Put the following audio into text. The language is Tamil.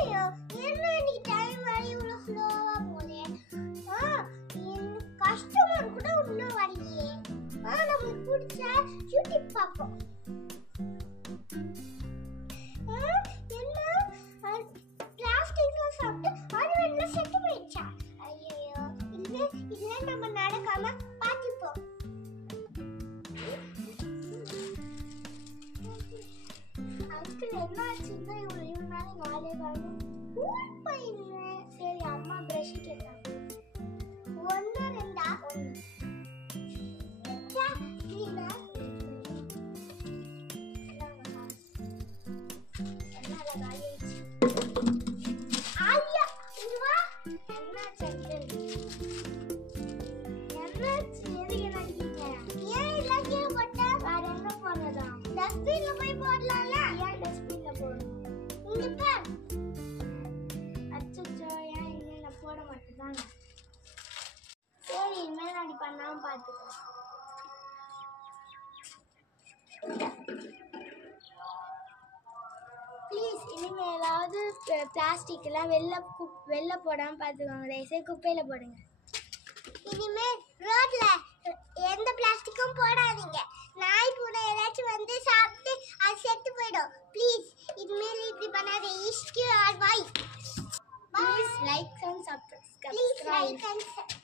ஐயோ என்ன நீ டைம் வரை இவ்வளவு ஸ்லோவா போதே. கஸ்டமர் கூட இன்னும் வரலையே. நமக்கு பிடிச்ச யூடியூப் பார்ப்போம். என்ன பிளாஸ்டிக்ல சாப்பிட்டு அது என்ன செத்து போயிடுச்சா? ஐயோ இல்ல நம்ம நடக்காம பார்த்துப்போம். அங்கிள் என்னாச்சுன்னா இவ்வளவு நாள் நாளே காணும் ஊர் போயிருந்தேன். சரி அம்மா பிரஷ் கேட்டாங்க. 1 2 டஸ்ட்பின்ல போய் போடலாம்ல. ஏன் டஸ்ட்பின்ல போடணும்? இங்க பார். அச்சச்சோ ஏன் இங்க போட மாட்டேதாங்க. சரி இனிமேல் நான் பண்ணாம பார்த்துக்கிறேன். ப்ளீஸ் இனிமேலாவது பிளாஸ்டிக் எல்லாம் வெளில போடாம பார்த்துக்கோங்க. தயவுசெய்து குப்பையில போடுங்க. இனிமேல் ரோட்ல எந்த பிளாஸ்டிக்கும் போடாதீங்க. நாய் பூனை ஏதாச்சும் வந்து சாப்பிட்டு அது செத்து போயிடும். ப்ளீஸ் இனிமேல் இப்படி பண்ணாத. இஷ்கு ஆர் வை. Please like and subscribe.